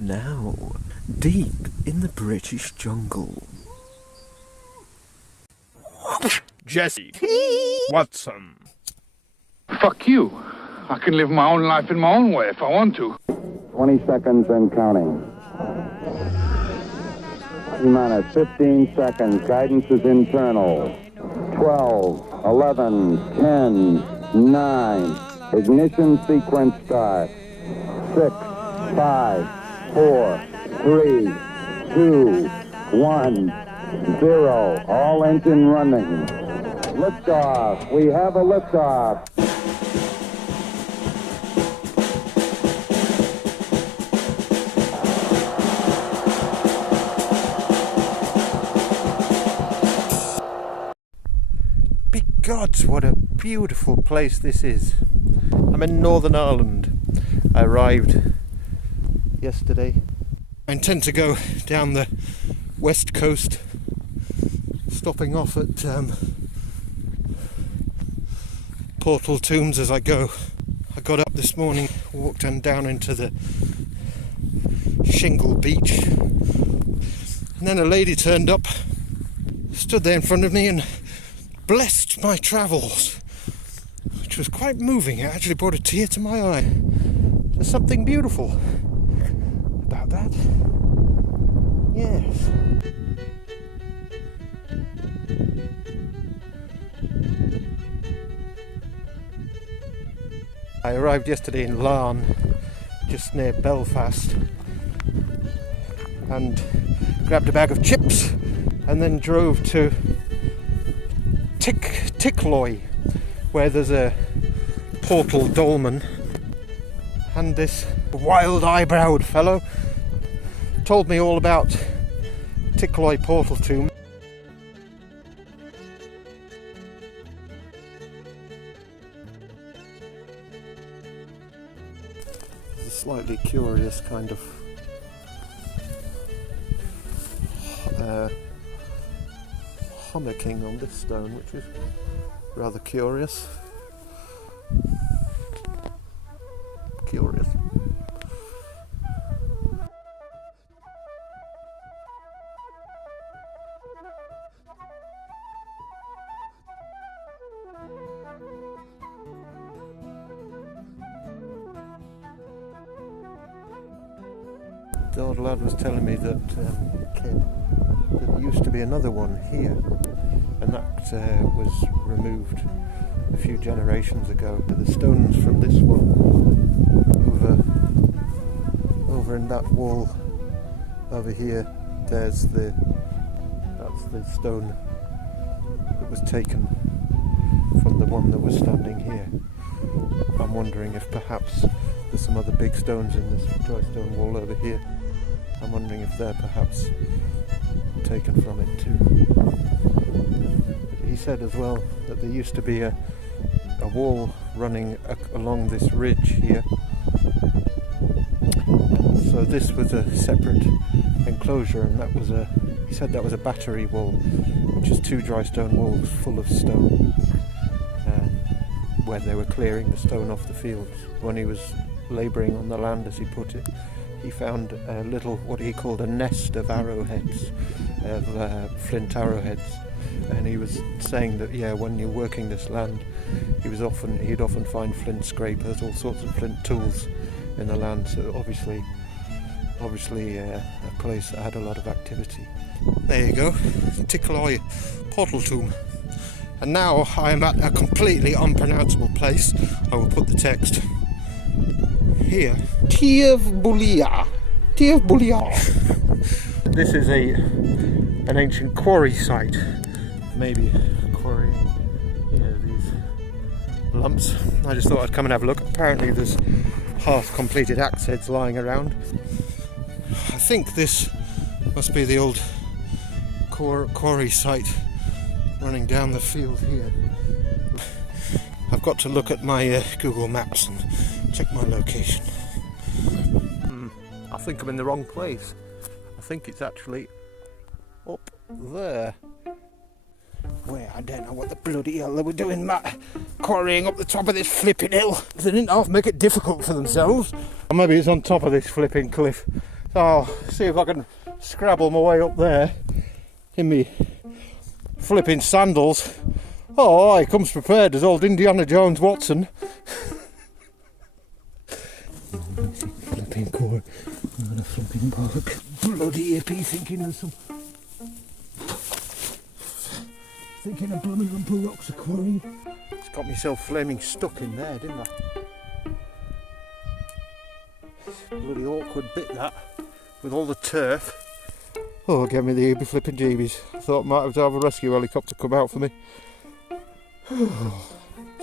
Now, deep in the British jungle. Jesse. Watson. Fuck you. I can live my own life in my own way if I want to. 20 seconds and counting. T-minus 15 seconds. Guidance is internal. 12, 11, 10, 9. Ignition sequence start. 6, 5, 4, 3, 2, 1, 0. All engine running. Liftoff. We have a liftoff. Big gods, what a beautiful place this is. I'm in Northern Ireland. I arrived yesterday. I intend to go down the west coast, stopping off at Portal Tombs as I go. I got up this morning, walked on down into the shingle beach, and then a lady turned up, stood there in front of me and blessed my travels, which was quite moving. It actually brought a tear to my eye. There's something beautiful about that. Yes. I arrived yesterday in Larne, just near Belfast, and grabbed a bag of chips and then drove to Tickloy, where there's a portal dolmen, and this wild eyebrowed fellow told me all about Tickloy portal tomb. It's a slightly curious kind of hommicking on this stone, which is rather curious. The old lad was telling me that that there used to be another one here, and that was removed a few generations ago. The stones from this one over in that wall over here, that's the stone that was taken from the one that was standing here. I'm wondering if perhaps there's some other big stones in this dry stone wall over here. I'm wondering if they're perhaps taken from it too. He said as well that there used to be a wall running along this ridge here, and so this was a separate enclosure, and he said that was a battery wall, which is two dry stone walls full of stone, where they were clearing the stone off the fields. When he was labouring on the land, as he put it, he found a little, what he called a nest of arrowheads, flint arrowheads, and he was saying that when you're working this land, he'd often find flint scrapers, all sorts of flint tools in the land. So obviously a place that had a lot of activity. There you go, Tickloy portal tomb. And now I am at a completely unpronounceable place. I will put the text here. Tievbulia. This is an ancient quarry site. Maybe quarrying, these lumps. I just thought I'd come and have a look. Apparently there's half-completed axe heads lying around. I think this must be the old quarry site running down the field here. I've got to look at my Google Maps and check my location. I think I'm in the wrong place. I think it's actually up there. Where I don't know what the bloody hell they were doing, Matt. Quarrying up the top of this flipping hill. They didn't half make it difficult for themselves. Or maybe it's on top of this flipping cliff. So I'll see if I can scrabble my way up there in me flipping sandals. Oh, he comes prepared as old Indiana Jones Watson. Flipping core, what a flipping bollock. Bloody hippie thinking of blooming Lumper Rocks a quarry. It's got myself flaming stuck in there, didn't I? Bloody awkward bit that, with all the turf. Oh, get me the flipping jeebies. I thought I might have to have a rescue helicopter come out for me.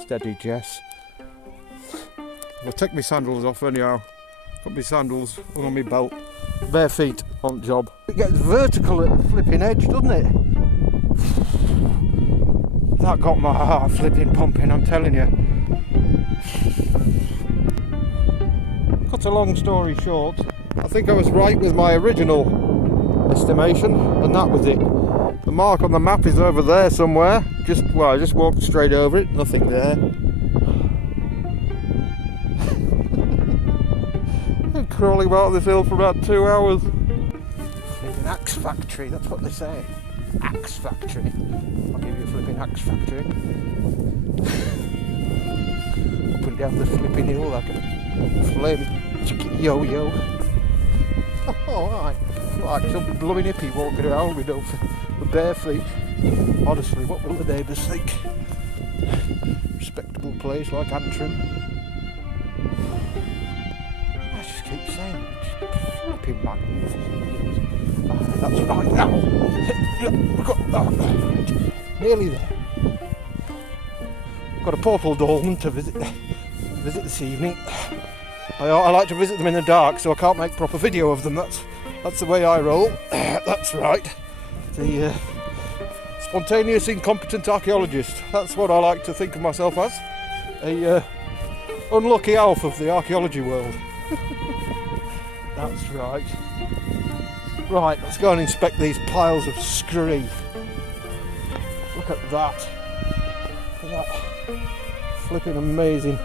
Steady, Jess. I'll take my sandals off anyhow. Got my sandals on my belt. Bare feet on job. It gets vertical at the flipping edge, doesn't it? That got my heart flipping pumping, I'm telling you. Cut a long story short, I think I was right with my original estimation, and that was it. The mark on the map is over there somewhere. I just walked straight over it, nothing there. I'm crawling about this hill for about 2 hours. Flipping axe factory, that's what they say. Axe factory. I'll give you a flipping axe factory. Up and down the flipping hill like a flaming yo-yo. Oh, aye. Like some blooming hippie walking around with bare feet. Honestly, what will the neighbours think? Respectable place like Antrim. I just keep saying it. Flipping magnificent. Oh, that's right now. Nearly there. Got a portal dolmen to visit this evening. I like to visit them in the dark, so I can't make proper video of them. That's the way I roll. That's right. The spontaneous incompetent archaeologist. That's what I like to think of myself as. A unlucky elf of the archaeology world. That's right. Right, let's go and inspect these piles of scree. Look at that. Look at that. Flipping amazing.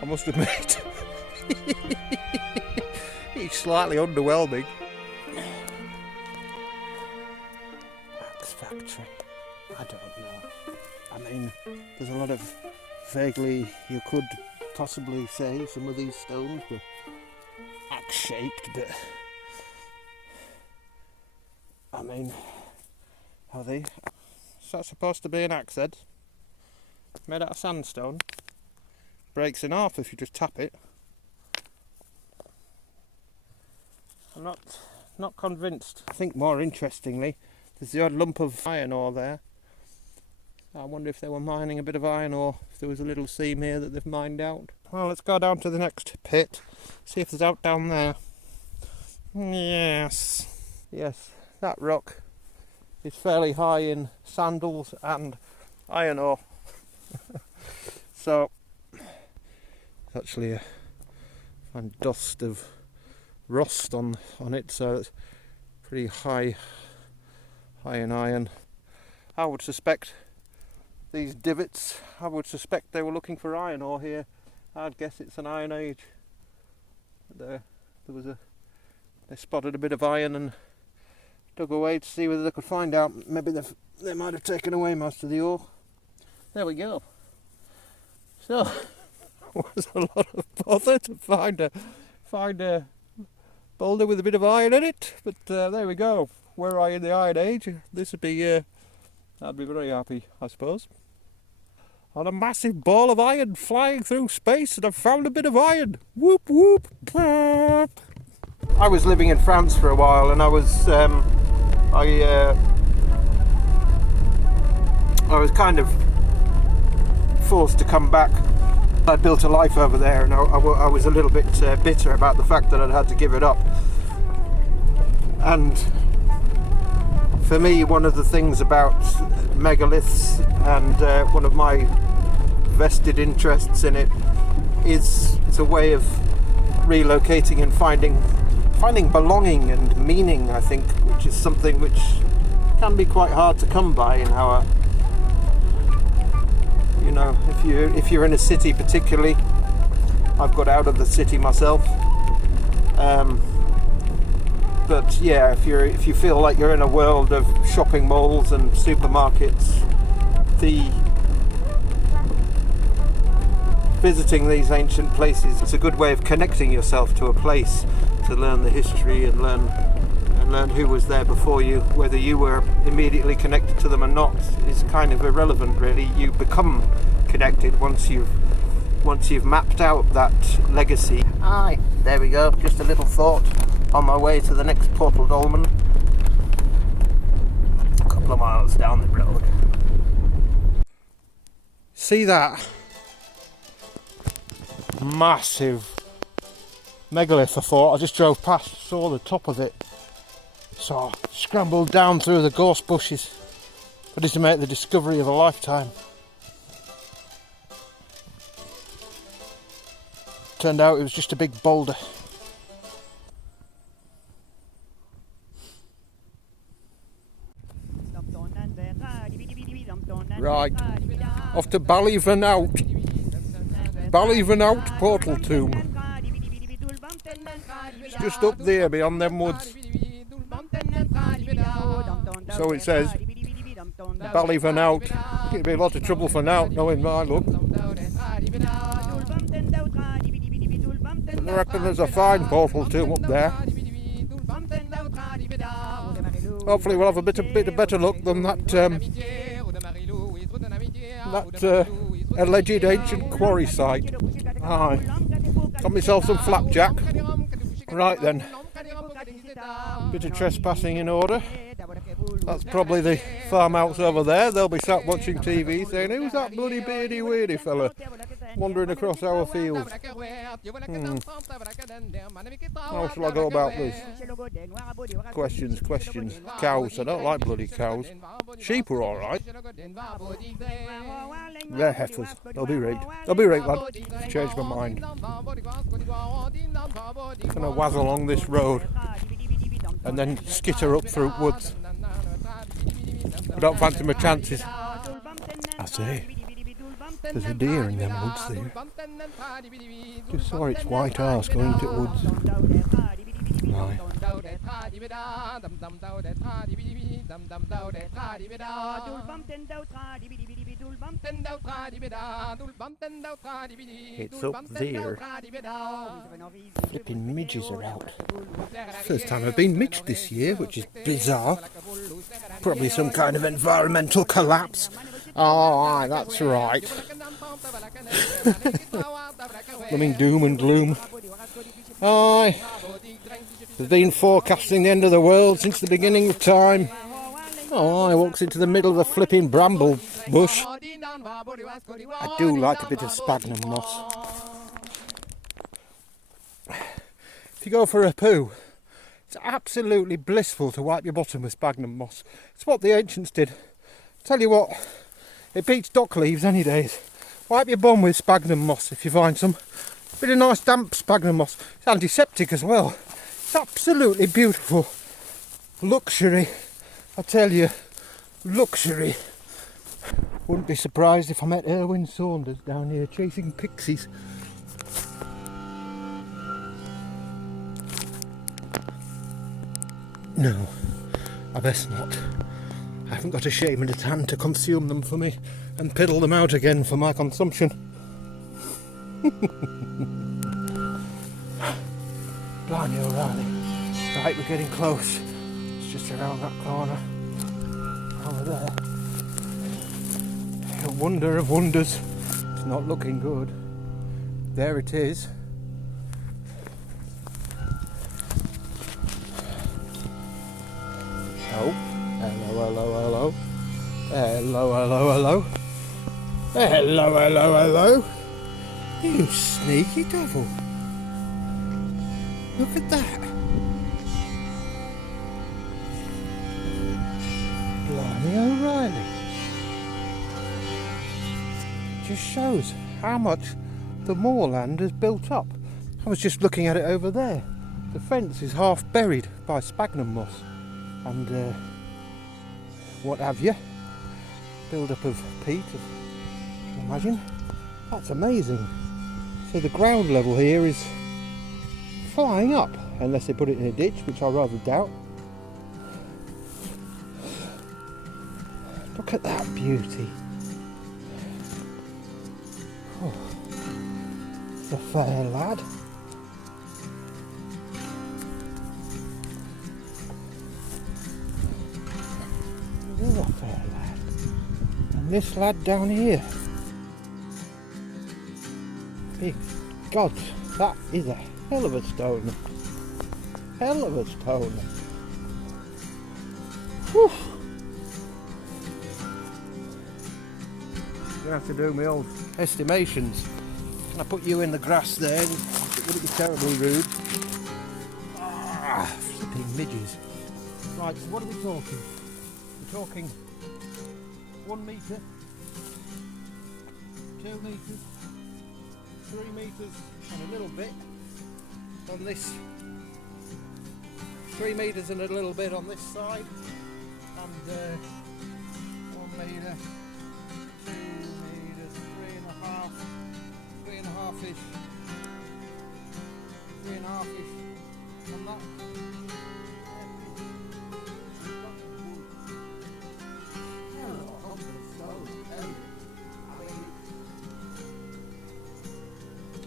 I must admit, he's slightly underwhelming. Axe factory. I don't know. I mean, there's a lot of vaguely, you could possibly say some of these stones were axe shaped, but I mean, are they? Is that supposed to be an axe head? Made out of sandstone? Breaks in half if you just tap it. I'm not convinced. I think more interestingly, there's the odd lump of iron ore there. I wonder if they were mining a bit of iron ore, if there was a little seam here that they've mined out. Well, let's go down to the next pit, see if there's out down there. Yes, that rock is fairly high in sandals and iron ore. So, it's actually a fine dust of rust on it, so it's pretty high in iron. I would suspect these divots, I would suspect they were looking for iron ore here. I'd guess it's an Iron Age. They spotted a bit of iron and dug away to see whether they could find out. Maybe they might have taken away most of the ore. There we go. So, it was a lot of bother to find a boulder with a bit of iron in it, but there we go. Were I in the Iron Age, this would be, I'd be very happy, I suppose. On a massive ball of iron flying through space, and I've found a bit of iron. Whoop whoop. I was living in France for a while, and I was kind of forced to come back. I built a life over there, and I was a little bit bitter about the fact that I'd had to give it up. And for me, one of the things about megaliths, and one of my vested interests in it, is it's a way of relocating and finding belonging and meaning, I think, which is something which can be quite hard to come by in our, you know, if you're in a city particularly. I've got out of the city myself. But yeah, if you feel like you're in a world of shopping malls and supermarkets, visiting these ancient places, it's a good way of connecting yourself to a place, to learn the history and learn who was there before you. Whether you were immediately connected to them or not is kind of irrelevant, really. You become connected once you've mapped out that legacy. Aye, there we go. Just a little thought on my way to the next portal dolmen. A couple of miles down the road. See that massive megalith? I thought, I just drove past, saw the top of it, so I scrambled down through the gorse bushes, ready to make the discovery of a lifetime. Turned out it was just a big boulder. Right, off to Ballyvenout portal tomb. It's just up there beyond them woods. So it says, Ballyvenout. It'd be a lot of trouble for Nout, knowing my luck. But I reckon there's a fine portal tomb up there. Hopefully we'll have a bit of better luck than that alleged ancient quarry site. Aye. Got myself some flapjack. Right then. Bit of trespassing in order. That's probably the farmhouse over there. They'll be sat watching TV saying, who's that bloody beardy weirdy fella wandering across our fields? How shall I go about this? Questions. Cows. I don't like bloody cows. Sheep are alright. They're heifers. They'll be right. Lad. I've changed my mind. I'm going to wazz along this road and then skitter up through woods. I don't fancy my chances. I say, there's a deer in them woods there. Just saw its white arse going into the woods. Right. It's up there. Flipping midges are out. First time I've been midged this year, which is bizarre. Probably some kind of environmental collapse. Oh, aye, that's right. Blooming doom and gloom. Aye. They've been forecasting the end of the world since the beginning of time. Oh, I walks into the middle of the flipping bramble bush. I do like a bit of sphagnum moss. If you go for a poo, it's absolutely blissful to wipe your bottom with sphagnum moss. It's what the ancients did. Tell you what, it beats dock leaves any days. Wipe your bum with sphagnum moss if you find some. Bit of nice damp sphagnum moss. It's antiseptic as well. It's absolutely beautiful. Luxury. I tell you, luxury. Wouldn't be surprised if I met Erwin Saunders down here chasing pixies. No, I best not. I haven't got a shame in a tan to consume them for me and piddle them out again for my consumption. Blimey O'Reilly. Right, we're getting close. It's just around that corner. Over there. A wonder of wonders. It's not looking good. There it is. Oh. Hello. Hello. You sneaky devil. Look at that. Blimey O'Reilly. Just shows how much the moorland has built up. I was just looking at it over there. The fence is half buried by sphagnum moss and what have you. Build up of peat, imagine. That's amazing. So the ground level here is flying up. unless they put it in a ditch, which I rather doubt. Look at that beauty. Oh, it's a fair lad. There's a fair lad. And this lad down here. Big God, that is a hell of a stone. Hell of a stone. Whew. I'm gonna have to do my old estimations. Can I put you in the grass there? It wouldn't be terribly rude. Ah, flipping midges. Right, so what are we talking? We're talking 1 metre, 2 metres, 3 metres and a little bit on this, 3 metres and a little bit on this side, and 1 metre, 2 metres, 3.5-ish, 3.5-ish on that.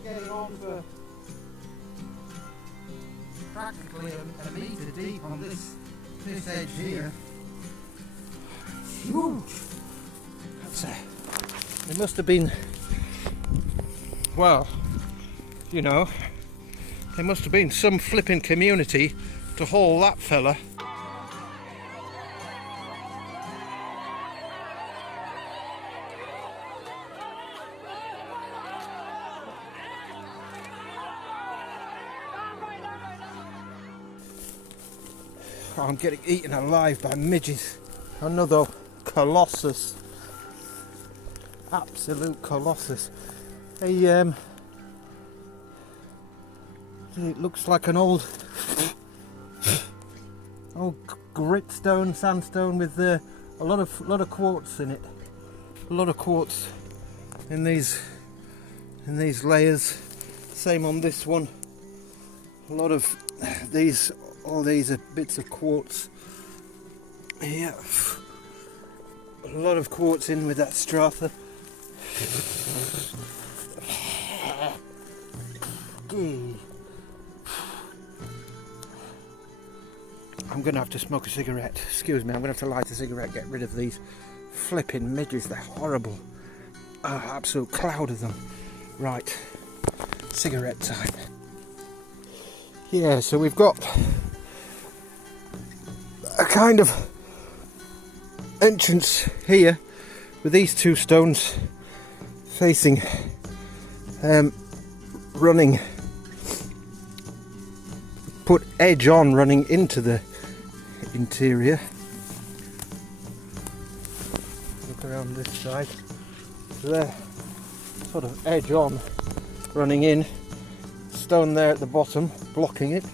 Getting on for practically a metre deep on this edge here. It's huge. That's it must have been, well, you know, there must have been some flipping community to haul that fella. I'm getting eaten alive by midges. Another colossus. Absolute colossus. It looks like an old gritstone, sandstone with a lot of quartz in it. A lot of quartz in these layers. Same on this one. A lot of these. All these are bits of quartz. Yeah, a lot of quartz in with that strata. I'm gonna have to smoke a cigarette. Excuse me, I'm gonna have to light a cigarette, get rid of these flipping midges. They're horrible. Absolute cloud of them. Right, cigarette time. Yeah, so we've got a kind of entrance here with these two stones facing, running, put edge on, running into the interior. Look around this side. So they're sort of edge on, running in. Stone there at the bottom, blocking it.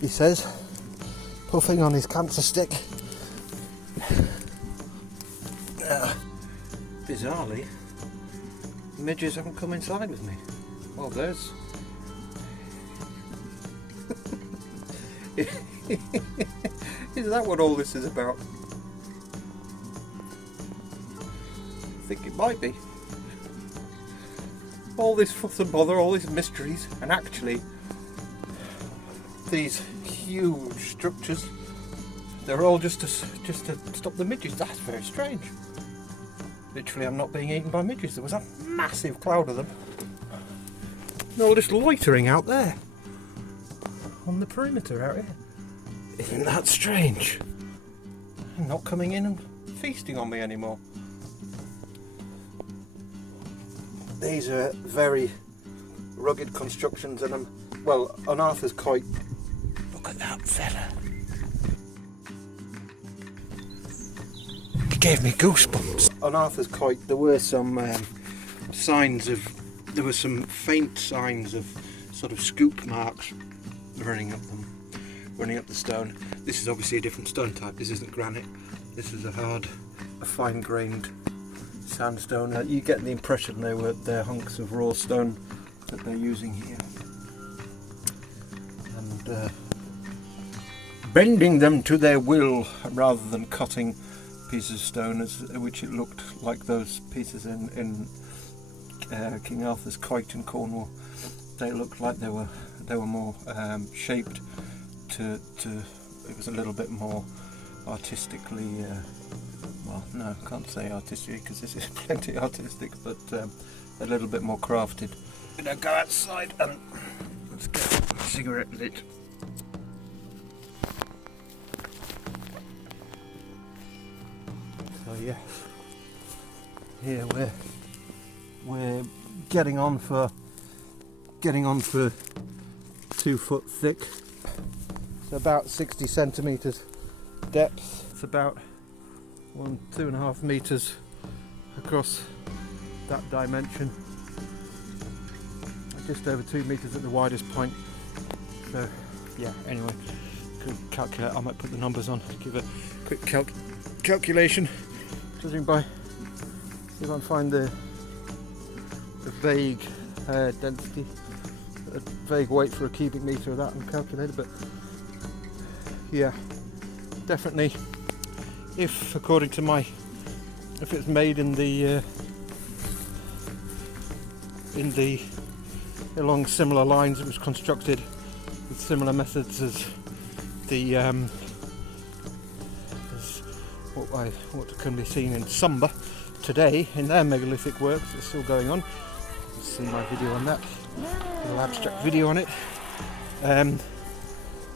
He says, puffing on his cancer stick. Bizarrely, midges haven't come inside with me. Well, there's. Is that what all this is about? I think it might be. All this fuss and bother, all these mysteries, and actually these huge structures, they're all just to stop the midges. That's very strange. Literally, I'm not being eaten by midges. There was a massive cloud of them. They're all just loitering out there on the perimeter out here. Isn't that strange? They're not coming in and feasting on me anymore. These are very rugged constructions, and on Arthur's Coit. Look at that fella. He gave me goosebumps. On Arthur's Coit, there were some some faint signs of sort of scoop marks running up the stone. This is obviously a different stone type. This isn't granite. This is a fine-grained sandstone. You get the impression they're hunks of raw stone that they're using here, and bending them to their will rather than cutting pieces of stone, which it looked like those pieces in King Arthur's Quoit in Cornwall. They looked like they were more shaped to. It was a little bit more artistically. Well, no, I can't say artistic because this is plenty artistic, but a little bit more crafted. I'm gonna go outside and let's get a cigarette lit. So yeah, here we're getting on for 2 foot thick. It's about 60 centimeters depth. It's about 2.5 meters across that dimension. Just over 2 meters at the widest point. So yeah, anyway, could calculate. I might put the numbers on, give a quick calculation, judging by, see if I can find the vague density, a vague weight for a cubic meter of that and calculate it. But yeah, definitely, if according to if it's made along similar lines, it was constructed with similar methods as what can be seen in Sumba today in their megalithic works. It's still going on. You can see my video on that, a little abstract video on it.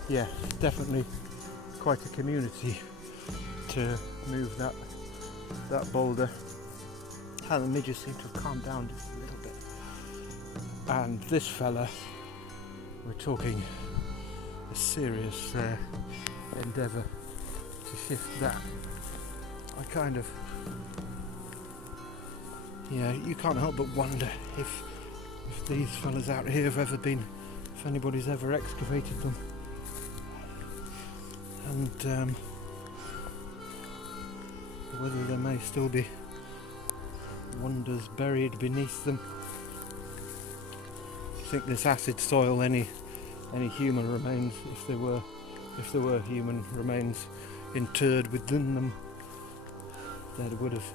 Yeah, definitely quite a community to move that boulder. And the midges seem to have calmed down just a little bit. And this fella, we're talking a serious endeavour to shift that. You can't help but wonder if these fellas out here have ever been, if anybody's ever excavated them, and whether there may still be wonders buried beneath them. I think this acid soil, any human remains, if there were human remains interred within them, they would have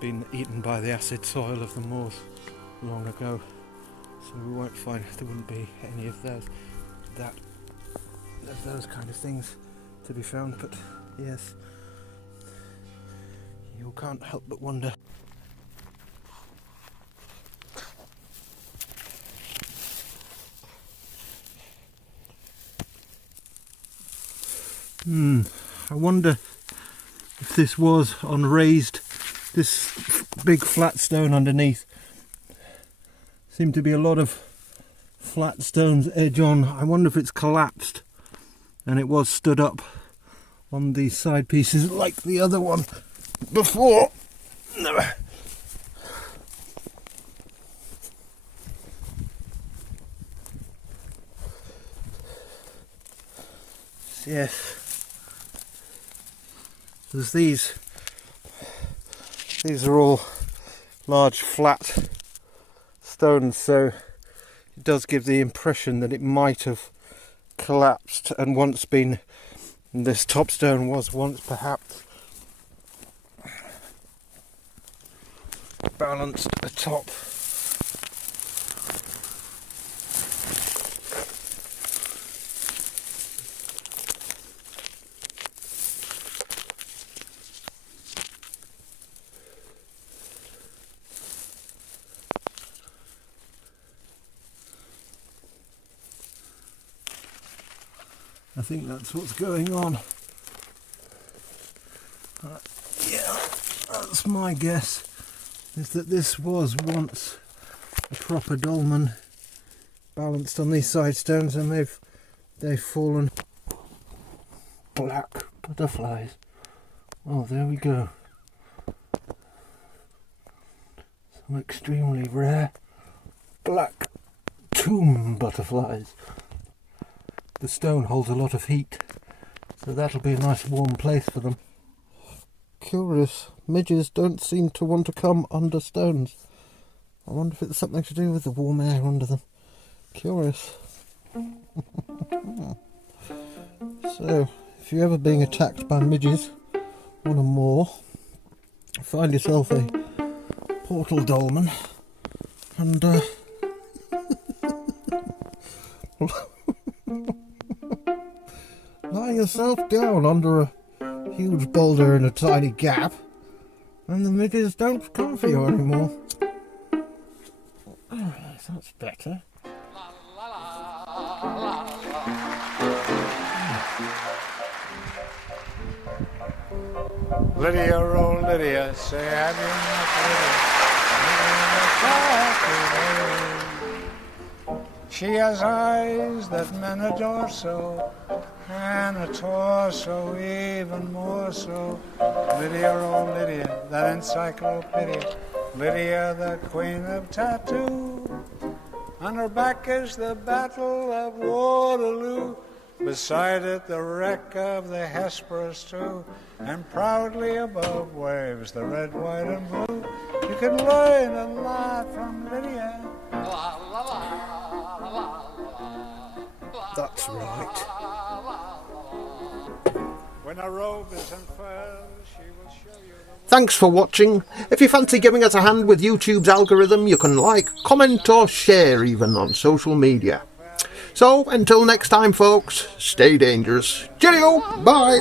been eaten by the acid soil of the moors long ago. So we won't find, there wouldn't be any of those kind of things to be found. But yes, you can't help but wonder. I wonder if this was on raised, this big flat stone underneath. Seemed to be a lot of flat stones edge on. I wonder if it's collapsed and it was stood up on these side pieces like the other one before. Yes. There's these are all large flat stones, so it does give the impression that it might have collapsed and once been, this top stone was once perhaps balanced atop. I think that's what's going on. Yeah, that's my guess, is that this was once a proper dolmen balanced on these side stones, and they've fallen. Black butterflies. Oh, there we go. Some extremely rare black tomb butterflies. The stone holds a lot of heat, so that'll be a nice warm place for them. Curious, midges don't seem to want to come under stones. I wonder if it's something to do with the warm air under them. Curious. So, if you're ever being attacked by midges, one or more, find yourself a portal dolmen and lie yourself down under a huge boulder in a tiny gap, and the midges don't come for you anymore. Oh, that's better. Lydia, oh Lydia, say have you not Lydia? She has eyes that men adore so, and a torso even more so. Lydia, oh Lydia, that encyclopedia, Lydia, the queen of tattoo. On her back is the Battle of Waterloo, beside it the wreck of the Hesperus too, and proudly above waves the red, white, and blue. You can learn a lot from Lydia. That's right. When a robe is unfurled, she will show you the... Thanks for watching. If you fancy giving us a hand with YouTube's algorithm, you can like, comment or share even on social media. So, until next time folks, stay dangerous. Cheerio, bye!